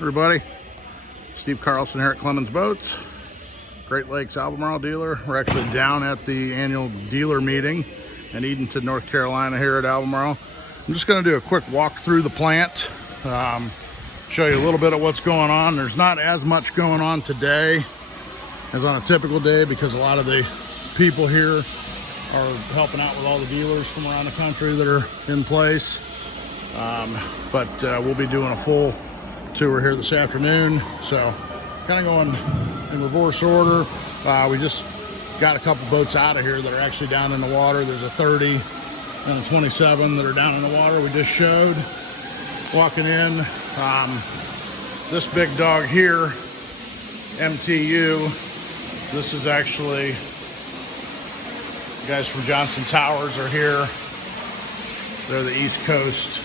Everybody, Steve Carlson here at Clemons Boats, Great Lakes Albemarle dealer. We're actually down at the annual dealer meeting in Edenton, North Carolina here at Albemarle. I'm just going to do a quick walk through the plant, show you a little bit of what's going on. There's not as much going on today as on a typical day because a lot of the people here are helping out with all the dealers from around the country that are in place. But we'll be doing a full tour here this afternoon, so kind of going in reverse order. We just got a couple boats out of here that are actually down in the water. There's a 30 and a 27 that are down in the water. We just showed walking in. This big dog here, MTU, this is actually, guys from Johnson Towers are here. They're the East Coast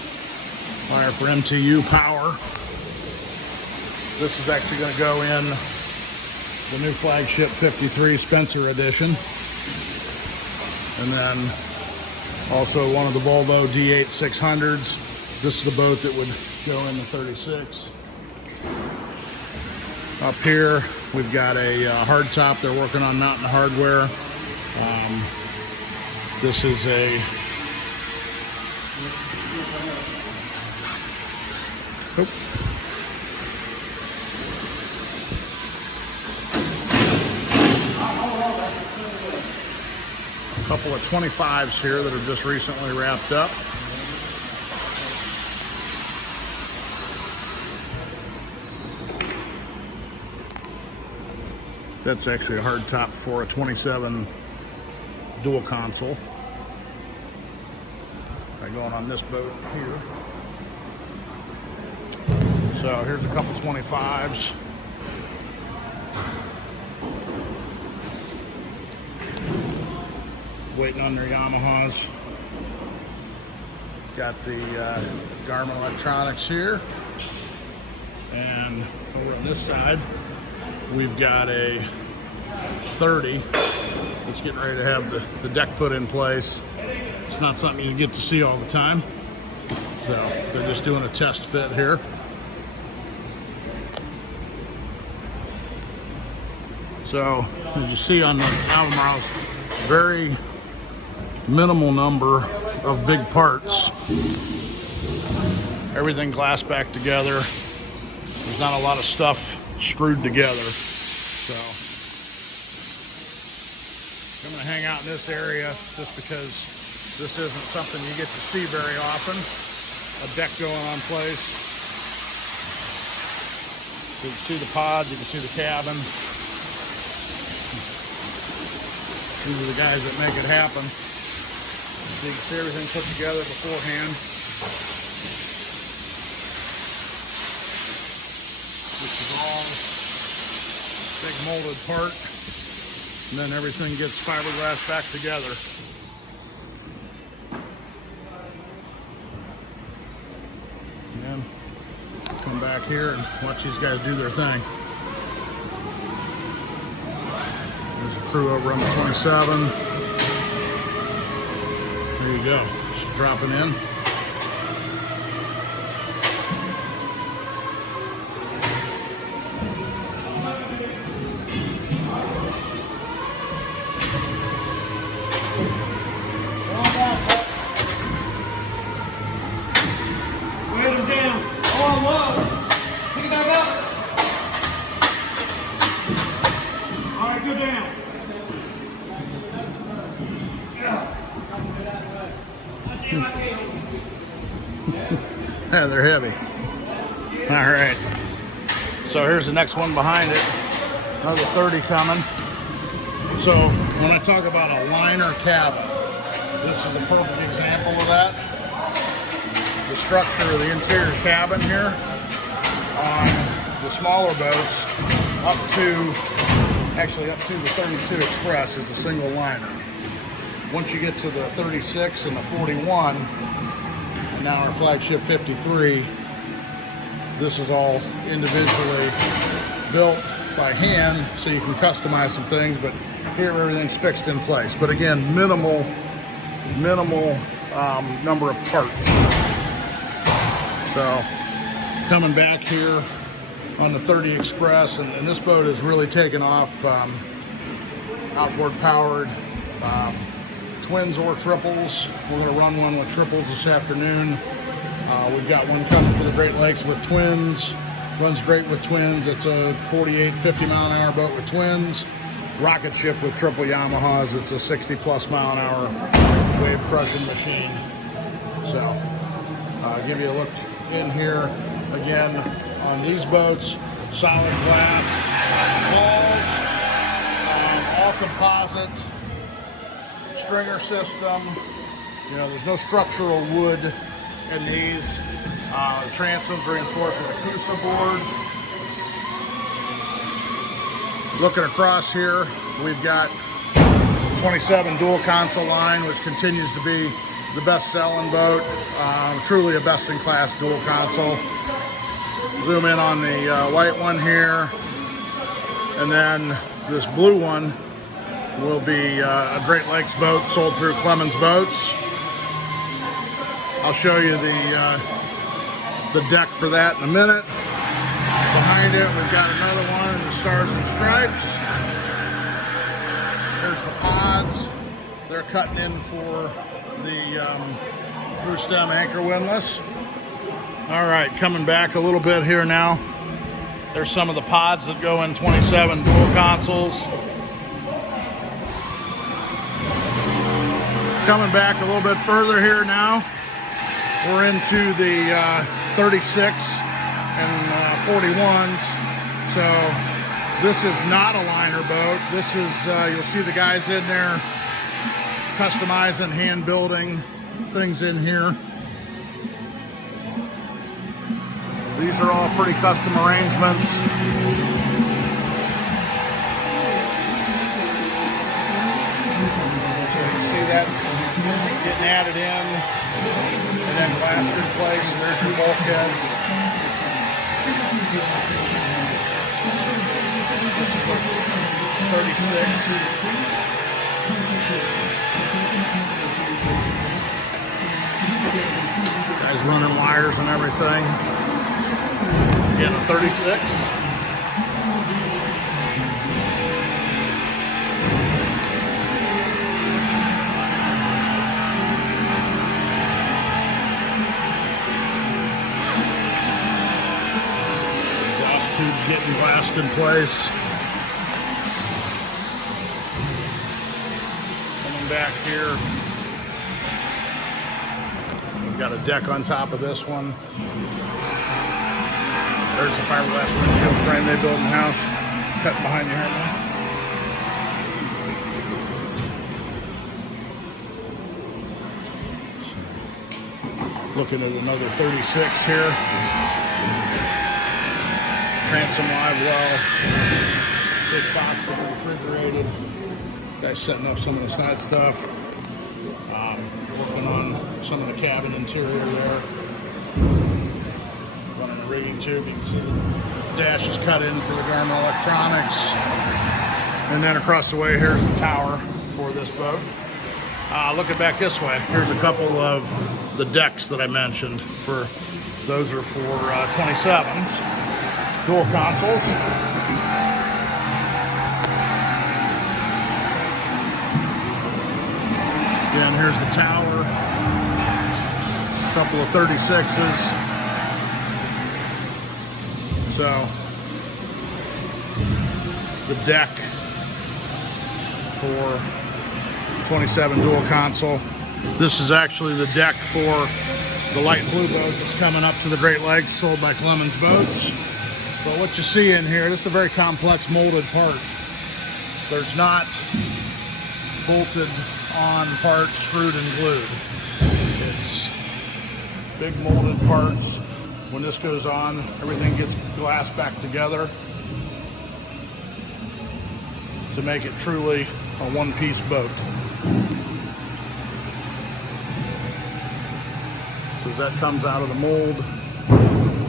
buyer for MTU power. This is actually going to go in the new flagship 53 Spencer edition. And then also one of the Volvo D8 600s. This is the boat that would go in the 36. Up here, we've got a hardtop. They're working on mounting hardware. This is a couple of 25s here that have just recently wrapped up. That's actually a hardtop for a 27 dual console. Going on this boat here. So here's a couple 25s. Waiting on their Yamahas. Got the Garmin electronics here. And over on this side, we've got a 30 that's getting ready to have the deck put in place. It's not something you get to see all the time. So they're just doing a test fit here. So as you see on the Albemarle's, very minimal number of big parts. Everything glass back together. There's not a lot of stuff screwed together. So I'm going to hang out in this area just because this isn't something you get to see very often. A deck going on place. So you can see the pod, you can see the cabin. These are the guys that make it happen. So you can see everything put together beforehand. This is all big molded part. And then everything gets fiberglass back together. And then come back here and watch these guys do their thing. There's a crew over on the 27. There you go. Just dropping in. Wait him down. Oh, low. Pick it back up. All right, go down. Yeah, they're heavy. All right. So here's the next one behind it. Another 30 coming. So when I talk about a liner cabin, this is a perfect example of that. The structure of the interior cabin here on the smaller boats up to the 32 Express is a single liner. Once you get to the 36 and the 41, and now our flagship 53, this is all individually built by hand, so you can customize some things, but here everything's fixed in place. But again, minimal number of parts. So coming back here, on the 30 Express, and this boat is really taken off. Outboard powered, twins or triples. We're going to run one with triples this afternoon. We've got one coming for the Great Lakes with twins. Runs great with twins. It's a 48, 50 mile an hour boat with twins. Rocket ship with triple Yamahas. It's a 60 plus mile an hour wave crushing machine. So I'll give you a look in here again on these boats. Solid glass hulls, all composite, stringer system. You know, there's no structural wood in these. The transoms reinforced with a Cusa board. Looking across here, we've got 27 dual console line, which continues to be the best selling boat. Truly a best in class dual console. Zoom in on the white one here. And then this blue one will be a Great Lakes boat sold through Clemons Boats. I'll show you the deck for that in a minute. Behind it, we've got another one in the Stars and Stripes. There's the pods. They're cutting in for the through stem anchor windlass. All right, coming back a little bit here now. There's some of the pods that go in 27 dual consoles. Coming back a little bit further here now. We're into the 36 and 41s. So this is not a liner boat. This is, you'll see the guys in there customizing, hand building things in here. These are all pretty custom arrangements. So you can see that getting added in. And then glassed in place, and there's your bulkheads. This is what 36. Guys running wires and everything. Again, a 36. Tubes getting glassed in place. Coming back here. We've got a deck on top of this one. There's the fiberglass windshield frame they built in the house. Cut behind you here. Looking at another 36 here. Transom live well. Big box with refrigerated. Guys setting up some of the side stuff. Working on some of the cabin interior there. Running a rigging tube. You can see the dash is cut in for the Garmin electronics. And then across the way here's the tower for this boat. Looking back this way, here's a couple of the decks that I mentioned. Those are for 27s. Dual consoles. Again, here's the tower. A couple of 36s. So, the deck for 27 dual console. This is actually the deck for the light blue boat that's coming up to the Great Lakes, sold by Clemons Boats. So what you see in here, this is a very complex molded part. There's not bolted on parts, screwed and glued. It's big molded parts. When this goes on, everything gets glassed back together to make it truly a one-piece boat. So as that comes out of the mold,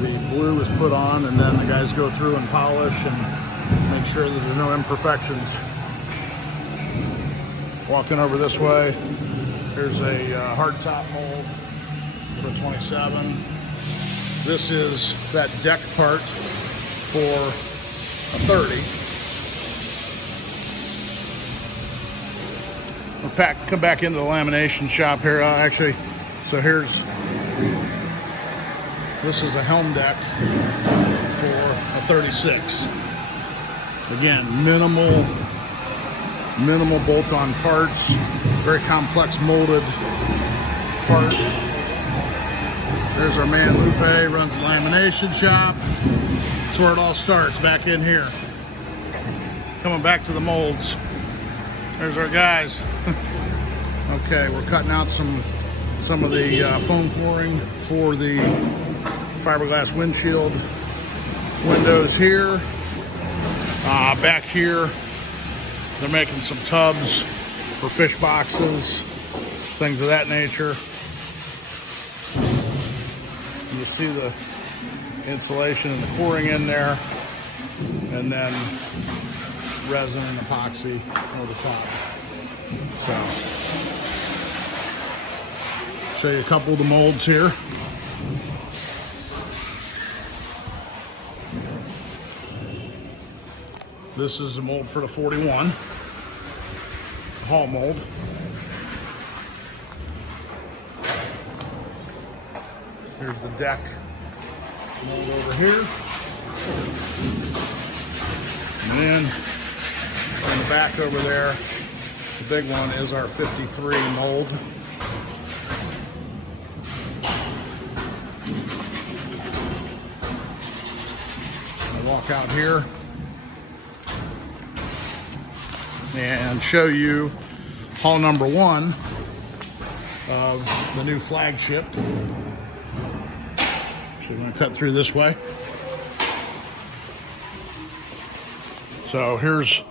the blue is put on, and then the guys go through and polish and make sure that there's no imperfections. Walking over this way, there's a hard top hold for 27. This is that deck part for a 30. We'll come back into the lamination shop here. Actually, so this is a helm deck for a 36. Again, minimal bolt-on parts, very complex molded part. There's our man Lupe, runs the lamination shop. That's where it all starts, back in here. Coming back to the molds. There's our guys. Okay, we're cutting out some of the foam pouring for the fiberglass windshield windows here. Back here, they're making some tubs for fish boxes, things of that nature. You see the insulation and the pouring in there, and then resin and epoxy over the top. So, show you a couple of the molds here. This is the mold for the 41, hull mold. Here's the deck mold over here. And then on the back over there, the big one is our 53 mold. I walk out here and show you hull number 1 of the new flagship. So we're going to cut through this way. So here's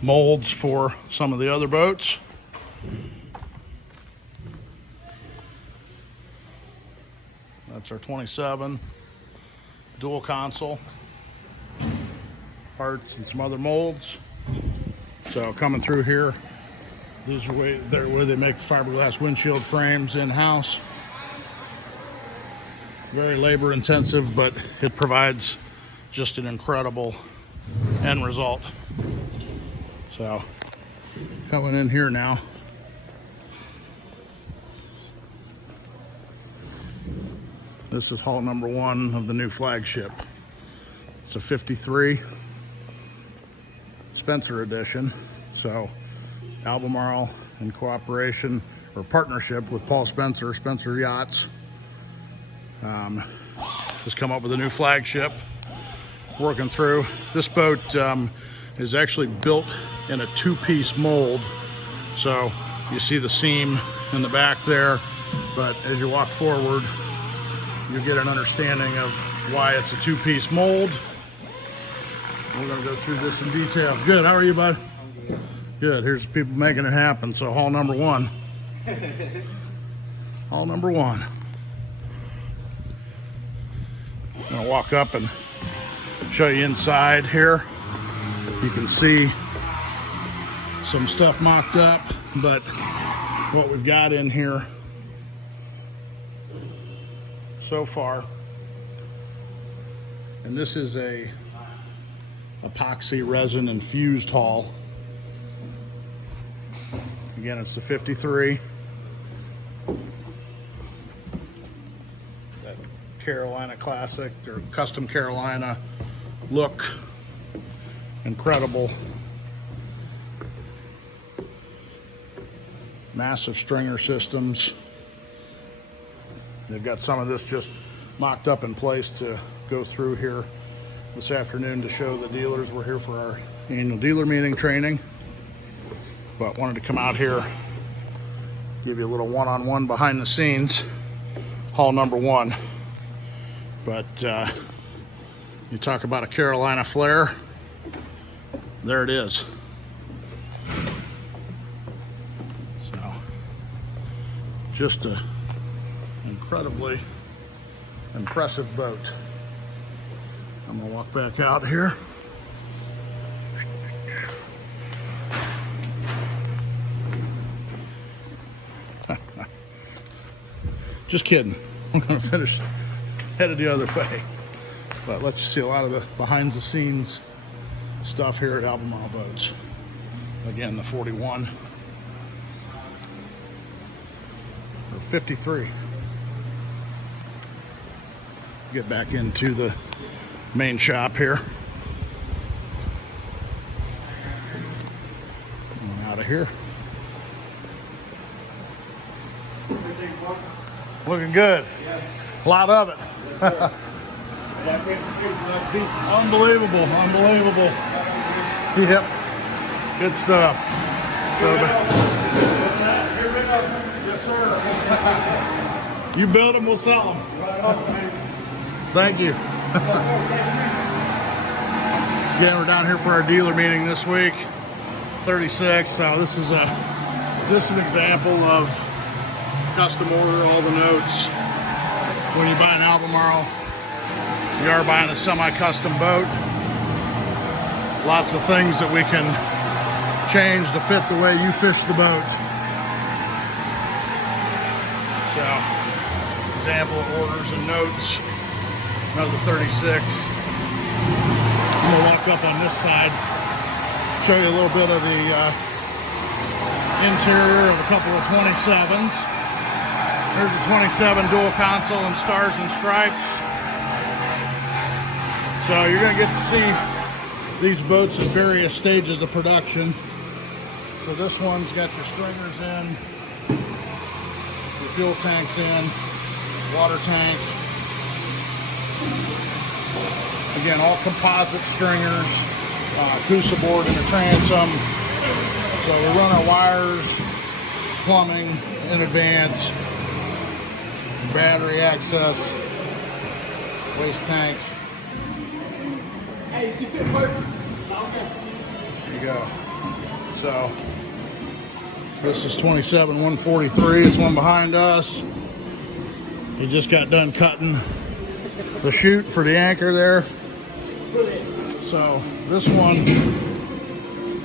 molds for some of the other boats. That's our 27 dual console parts and some other molds. So coming through here, these are where they make the fiberglass windshield frames in-house. Very labor intensive, but it provides just an incredible end result. So coming in here now, this is hull number 1 of the new flagship. It's a 53 Spencer edition. So Albemarle, in cooperation or partnership with Paul Spencer Yachts, has come up with a new flagship. Working through this boat is actually built in a 2-piece mold. So you see the seam in the back there, but as you walk forward, you get an understanding of why it's a 2-piece mold. We're gonna go through this in detail. Good, how are you, bud? I'm good. Good, here's the people making it happen. So hull number 1. Hull number 1. I'm gonna walk up and show you inside here. You can see some stuff mocked up, but what we've got in here so far, and this is a epoxy resin infused hull. Again, it's the 53. That Carolina classic or custom Carolina look. Incredible. Massive stringer systems. They've got some of this just mocked up in place to go through here this afternoon to show the dealers. We're here for our annual dealer meeting training, but wanted to come out here, give you a little one-on-one behind the scenes. Hull number 1. But you talk about a Carolina flare, there it is. So just a incredibly impressive boat. I'm gonna walk back out here. Just kidding. I'm gonna finish, headed the other way. But let's see a lot of the behind the scenes stuff here at Albemarle Boats. Again, the 41 or 53. Get back into the main shop here. Out of here. Looking good. A lot of it. Unbelievable, unbelievable. Yep. Good stuff. Yes, sir. You build them, we'll sell them. Thank you. Again, we're down here for our dealer meeting this week. 36. So this is an example of custom order, all the notes. When you buy an Albemarle, you are buying a semi-custom boat. Lots of things that we can change to fit the way you fish the boat. So, example of orders and notes. Another 36. I'm gonna walk up on this side, show you a little bit of the interior of a couple of 27s. There's a 27 dual console and stars and stripes. So you're gonna get to see these boats in various stages of production. So this one's got your stringers in, your fuel tanks in, water tank. Again, all composite stringers, Coosa board and a transom. So we run our wires, plumbing in advance, battery access, waste tank. Hey, she fit perfect. There you go. So this is 27-143. It's one behind us. He just got done cutting the chute for the anchor there. So this one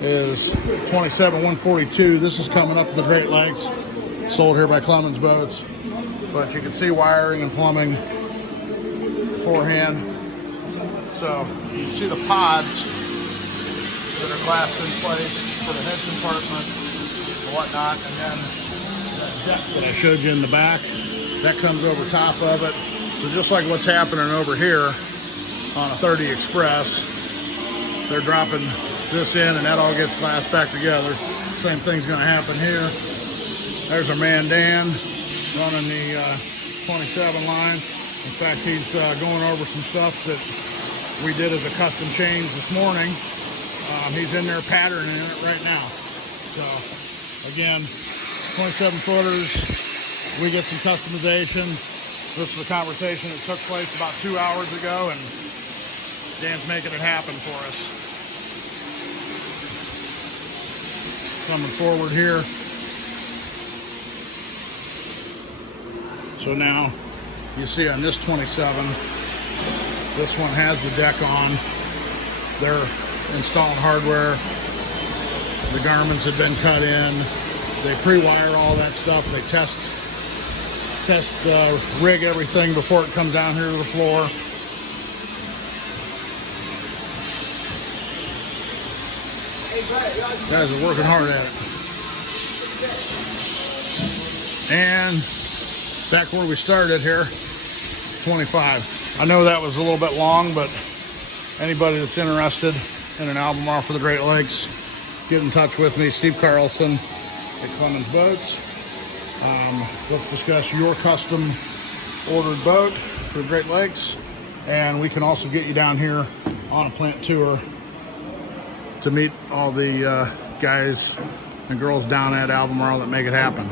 is 27-142. This is coming up the Great Lakes, sold here by Clemons Boats. But you can see wiring and plumbing beforehand. So you can see the pods that are glassed in place for the head compartment and whatnot. And then that deck that I showed you in the back, that comes over top of it. So just like what's happening over here on a 30 Express, they're dropping this in and that all gets glassed back together. Same thing's gonna happen here. There's our man Dan running the 27 line. In fact, he's going over some stuff that we did as a custom change this morning. He's in there patterning it right now. So again, 27 footers, we get some customization. This is a conversation that took place about 2 hours ago, and Dan's making it happen for us. Coming forward here. So now you see on this 27, this one has the deck on. They're installing hardware. The garments have been cut in. They pre-wire all that stuff. They rig everything before it comes down here to the floor. Guys are working hard at it. And back where we started here, 25. I know that was a little bit long, but anybody that's interested in an Albemarle for the Great Lakes, get in touch with me, Steve Carlson at Clemons Boats. Let's discuss your custom ordered boat for the Great Lakes, and we can also get you down here on a plant tour to meet all the guys and girls down at Albemarle that make it happen.